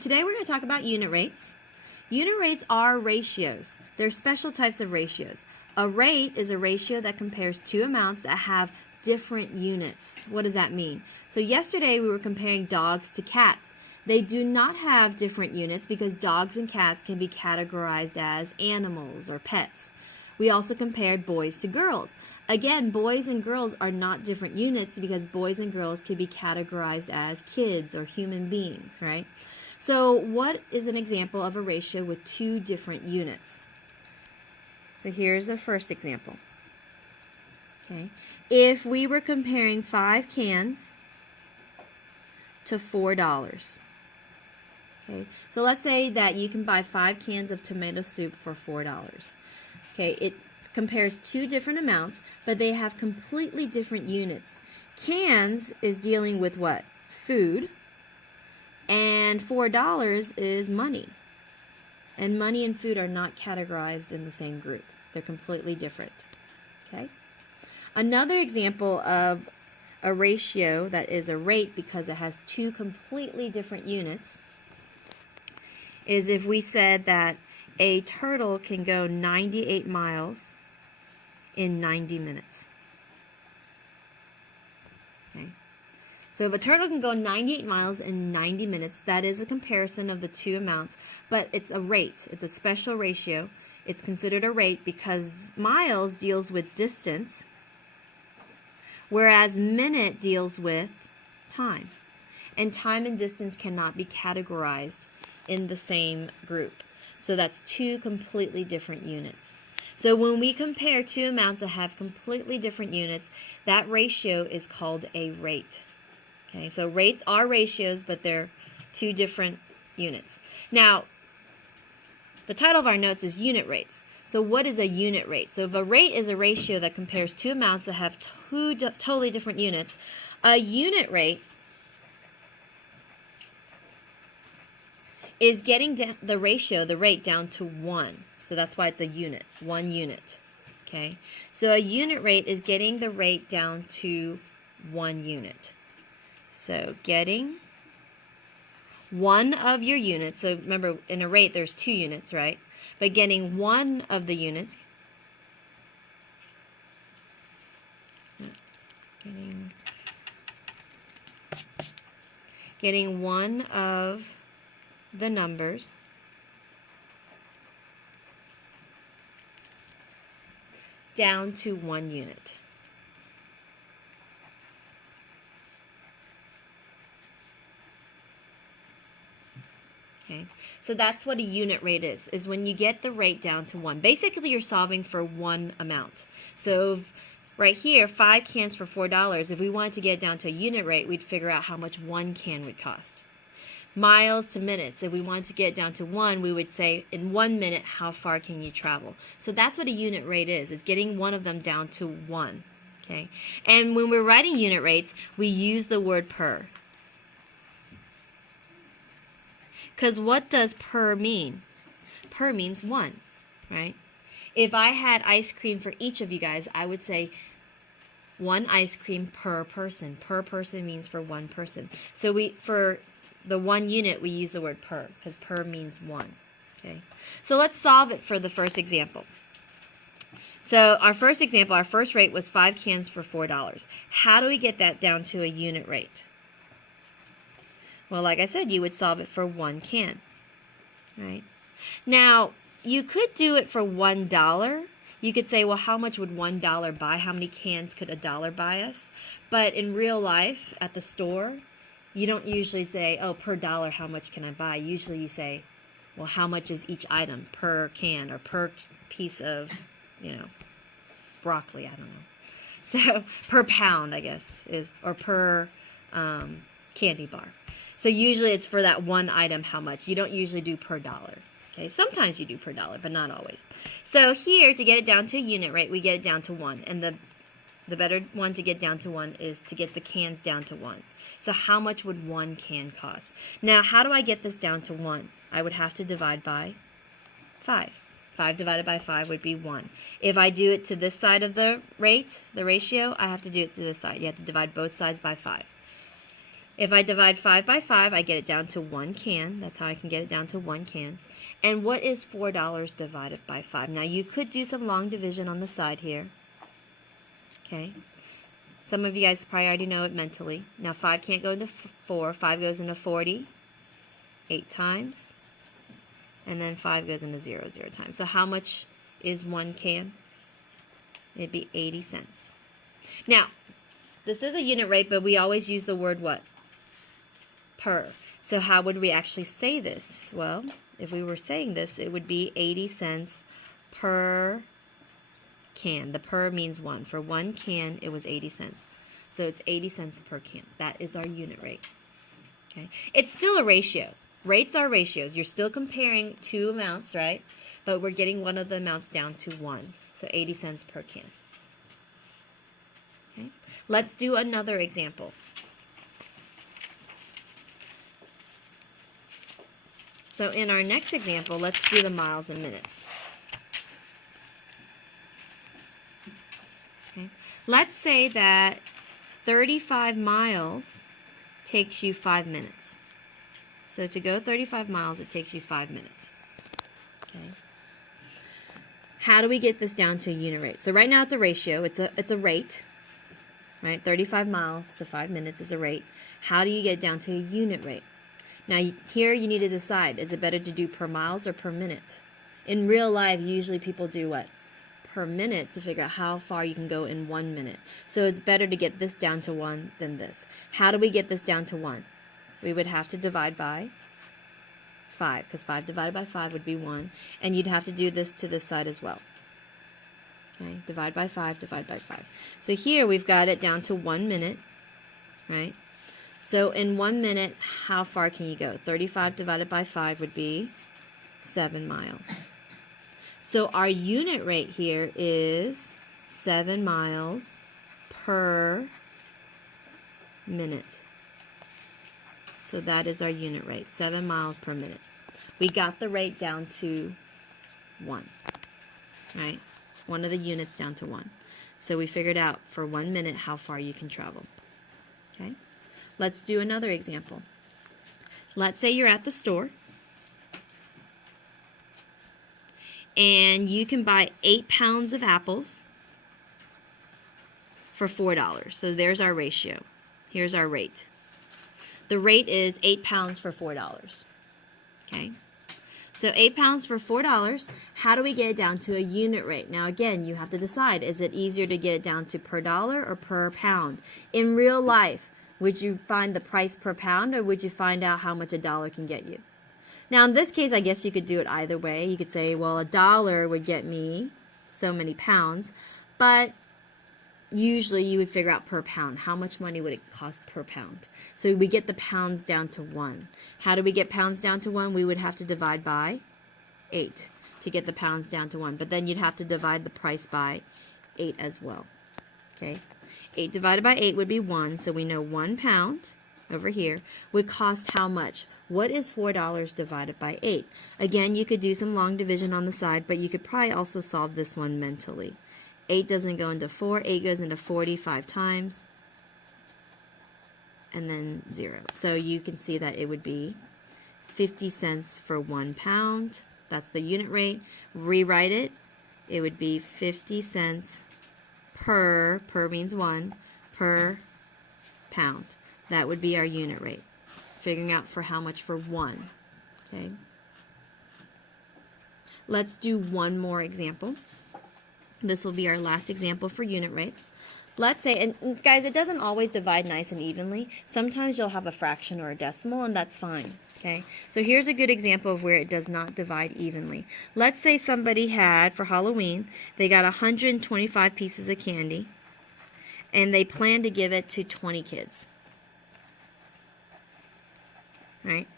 Today we're going to talk about unit rates. Unit rates are ratios. They're special types of ratios. A rate is a ratio that compares two amounts that have different units. What does that mean? So yesterday we were comparing dogs to cats. They do not have different units because dogs and cats can be categorized as animals or pets. We also compared boys to girls. Again, boys and girls are not different units because boys and girls can be categorized as kids or human beings, right? So what is an example of a ratio with two different units? So here's the first example. Okay. If we were comparing 5 cans to $4. Okay. So let's say that you can buy 5 cans of tomato soup for $4. Okay, it compares two different amounts, but they have completely different units. Cans is dealing with what? Food. And $4 is money. And money and food are not categorized in the same group. They're completely different. Okay? Another example of a ratio that is a rate because it has two completely different units is if we said that a turtle can go 98 miles in 90 minutes. Okay? So if a turtle can go 98 miles in 90 minutes, that is a comparison of the two amounts, but it's a rate. It's a special ratio. It's considered a rate because miles deals with distance, whereas minute deals with time. And time and distance cannot be categorized in the same group. So that's two completely different units. So when we compare two amounts that have completely different units, that ratio is called a rate. Okay, so rates are ratios, but they're two different units. Now, the title of our notes is unit rates. So what is a unit rate? So if a rate is a ratio that compares two amounts that have two totally different units, a unit rate is getting the rate down to 1. So that's why it's a unit, 1 unit. Okay? So a unit rate is getting the rate down to 1 unit. So getting one of your units, so remember in a rate there's 2 units, right? But getting one of the units, getting one of the numbers down to 1 unit. Okay, so that's what a unit rate is when you get the rate down to 1. Basically, you're solving for one amount. So right here, 5 cans for $4. If we wanted to get it down to a unit rate, we'd figure out how much 1 can would cost. Miles to minutes. If we wanted to get it down to 1, we would say, in 1 minute, how far can you travel? So that's what a unit rate is getting one of them down to 1. Okay? And when we're writing unit rates, we use the word per. Because what does per mean? Per means 1, right? If I had ice cream for each of you guys, I would say 1 ice cream per person. Per person means for 1 person. So for the 1 unit, we use the word per, because per means 1. Okay? So let's solve it for the first example. So our first example, our first rate was 5 cans for $4. How do we get that down to a unit rate? Well, like I said, you would solve it for 1 can. Right? Now, you could do it for $1. You could say, well, how much would $1 buy? How many cans could $1 buy us? But in real life, at the store, you don't usually say, oh, per dollar, how much can I buy? Usually you say, well, how much is each item per can or per piece of, broccoli, I don't know. So per pound, I guess, or per candy bar. So usually it's for that one item, how much. You don't usually do per dollar. Okay, sometimes you do per dollar, but not always. So here, to get it down to a unit rate, we get it down to 1. And the better one to get down to 1 is to get the cans down to 1. So how much would 1 can cost? Now, how do I get this down to 1? I would have to divide by 5. 5 divided by 5 would be 1. If I do it to this side of the ratio, I have to do it to this side. You have to divide both sides by 5. If I divide 5 by 5, I get it down to 1 can. That's how I can get it down to 1 can. And what is $4 divided by 5? Now, you could do some long division on the side here. Okay. Some of you guys probably already know it mentally. Now, 5 can't go into 4. 5 goes into 40 8 times. And then 5 goes into 0 0 times. So how much is 1 can? It'd be 80 cents. Now, this is a unit rate, but we always use the word what? Per. So how would we actually say this? Well, if we were saying this, it would be 80 cents per can. The per means 1. For 1 can, it was 80 cents. So it's 80 cents per can. That is our unit rate. Okay. It's still a ratio. Rates are ratios. You're still comparing two amounts, right? But we're getting one of the amounts down to 1. So 80 cents per can. Okay. Let's do another example. So in our next example, let's do the miles and minutes. Okay. Let's say that 35 miles takes you 5 minutes. So to go 35 miles, it takes you 5 minutes. Okay. How do we get this down to a unit rate? So right now it's a ratio. It's a rate. Right? 35 miles to 5 minutes is a rate. How do you get down to a unit rate? Now, here you need to decide, is it better to do per miles or per minute? In real life, usually people do what? Per minute to figure out how far you can go in 1 minute. So it's better to get this down to 1 than this. How do we get this down to 1? We would have to divide by 5, because 5 divided by 5 would be 1. And you'd have to do this to this side as well. Okay, divide by 5, divide by 5. So here we've got it down to 1 minute, right? So in 1 minute, how far can you go? 35 divided by 5 would be 7 miles. So our unit rate here is 7 miles per minute. So that is our unit rate, 7 miles per minute. We got the rate down to 1, right? One of the units down to 1. So we figured out for 1 minute how far you can travel. Okay? Let's do another example. Let's say you're at the store and you can buy 8 pounds of apples for $4. So there's our ratio. Here's our rate. The rate is 8 pounds for $4. Okay? So 8 pounds for $4. How do we get it down to a unit rate? Now again, you have to decide, is it easier to get it down to per dollar or per pound? In real life, would you find the price per pound, or would you find out how much a dollar can get you? Now in this case, I guess you could do it either way. You could say, well, $1 would get me so many pounds, but usually you would figure out per pound. How much money would it cost per pound? So we get the pounds down to 1. How do we get pounds down to 1? We would have to divide by 8 to get the pounds down to 1. But then you'd have to divide the price by 8 as well. Okay? 8 divided by 8 would be 1. So we know 1 pound over here would cost how much? What is $4 divided by 8? Again, you could do some long division on the side, but you could probably also solve this one mentally. 8 doesn't go into 4. 8 goes into 40 5 times. And then 0. So you can see that it would be 50 cents for 1 pound. That's the unit rate. Rewrite it. It would be 50 cents per means 1, per pound. That would be our unit rate. Figuring out for how much for 1. Okay. Let's do one more example. This will be our last example for unit rates. Let's say, and guys, it doesn't always divide nice and evenly. Sometimes you'll have a fraction or a decimal, and that's fine. Okay, so here's a good example of where it does not divide evenly. Let's say somebody had, for Halloween, they got 125 pieces of candy, and they plan to give it to 20 kids. Right?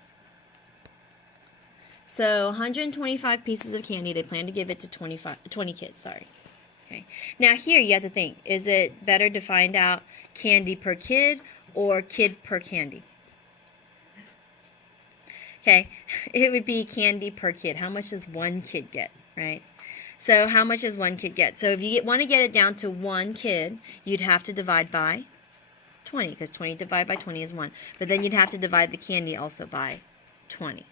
So 125 pieces of candy, they plan to give it to 20 kids, sorry. Okay. Now here you have to think, is it better to find out candy per kid or kid per candy? Okay, it would be candy per kid. How much does one kid get, right? So how much does one kid get? So if you want to get it down to one kid, you'd have to divide by 20, because 20 divided by 20 is 1. But then you'd have to divide the candy also by 20.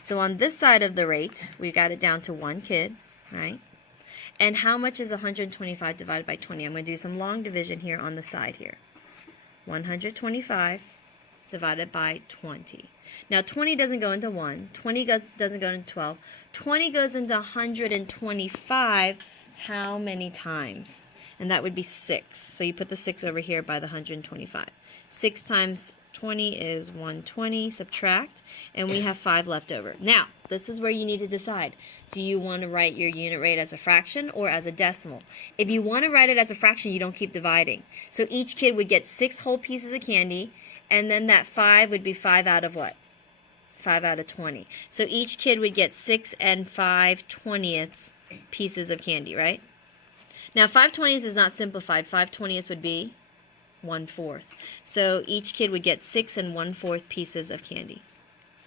So on this side of the rate, we've got it down to 1 kid, right? And how much is 125 divided by 20? I'm going to do some long division here on the side here. 125 divided by 20. Now 20 doesn't go into 1. 20 doesn't go into 12. 20 goes into 125 how many times? And that would be 6. So you put the 6 over here by the 125. 6 times 20 is 120, subtract, and we have 5 left over. Now, this is where you need to decide. Do you want to write your unit rate as a fraction or as a decimal? If you want to write it as a fraction, you don't keep dividing. So each kid would get 6 whole pieces of candy, and then that 5 would be 5 out of what? 5 out of 20. So each kid would get 6 and 5/20ths pieces of candy, right? Now 5/20ths is not simplified. 5/20ths would be 1/4. So each kid would get 6 and 1/4 pieces of candy.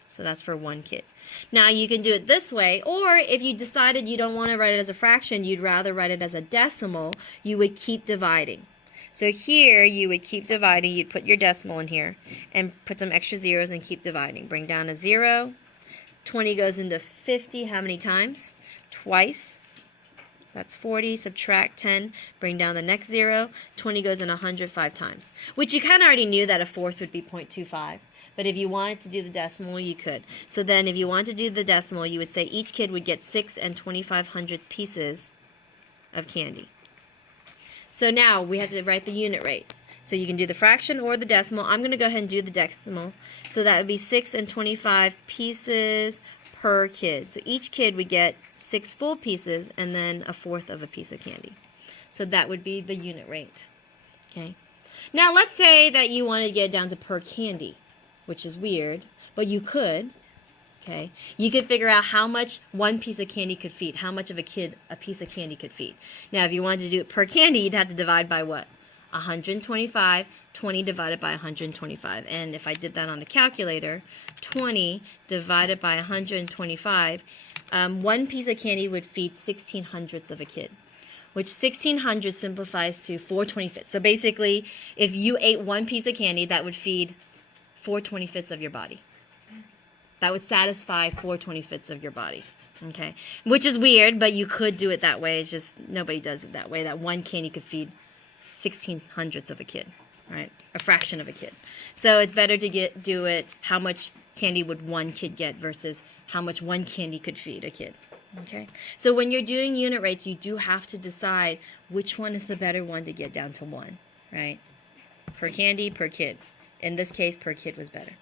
So that's for one kid. Now you can do it this way, or if you decided you don't want to write it as a fraction, you'd rather write it as a decimal, you would keep dividing. So here you would keep dividing, you'd put your decimal in here and put some extra zeros and keep dividing. Bring down a 0. 20 goes into 50 how many times? Twice. That's 40, subtract 10, bring down the next 0. 20 goes in 105 times, which you kind of already knew that a fourth would be 0.25. But if you wanted to do the decimal, you could. So then if you wanted to do the decimal, you would say each kid would get 6 and 2,500 pieces of candy. So now we have to write the unit rate. So you can do the fraction or the decimal. I'm going to go ahead and do the decimal. So that would be 6 and 25 pieces per kid. So each kid would get 6 full pieces and then a fourth of a piece of candy. So that would be the unit rate. Okay. Now let's say that you want to get it down to per candy, which is weird, but you could. Okay. You could figure out how much one piece of candy could feed, how much of a piece of candy could feed. Now if you wanted to do it per candy, you'd have to divide by what? 125, 20 divided by 125. And if I did that on the calculator, 20 divided by 125, one piece of candy would feed 1/1600ths of a kid, which 1/1600 simplifies to 4/25. So basically, if you ate one piece of candy, that would feed 4/25 of your body. That would satisfy 4/25 of your body. Okay, which is weird, but you could do it that way. It's just nobody does it that way. That one candy could feed 1/1600ths of a kid, right? A fraction of a kid. So it's better to do it how much candy would one kid get versus how much one candy could feed a kid. Okay? So when you're doing unit rates, you do have to decide which one is the better one to get down to 1, right? Per candy, per kid. In this case, per kid was better.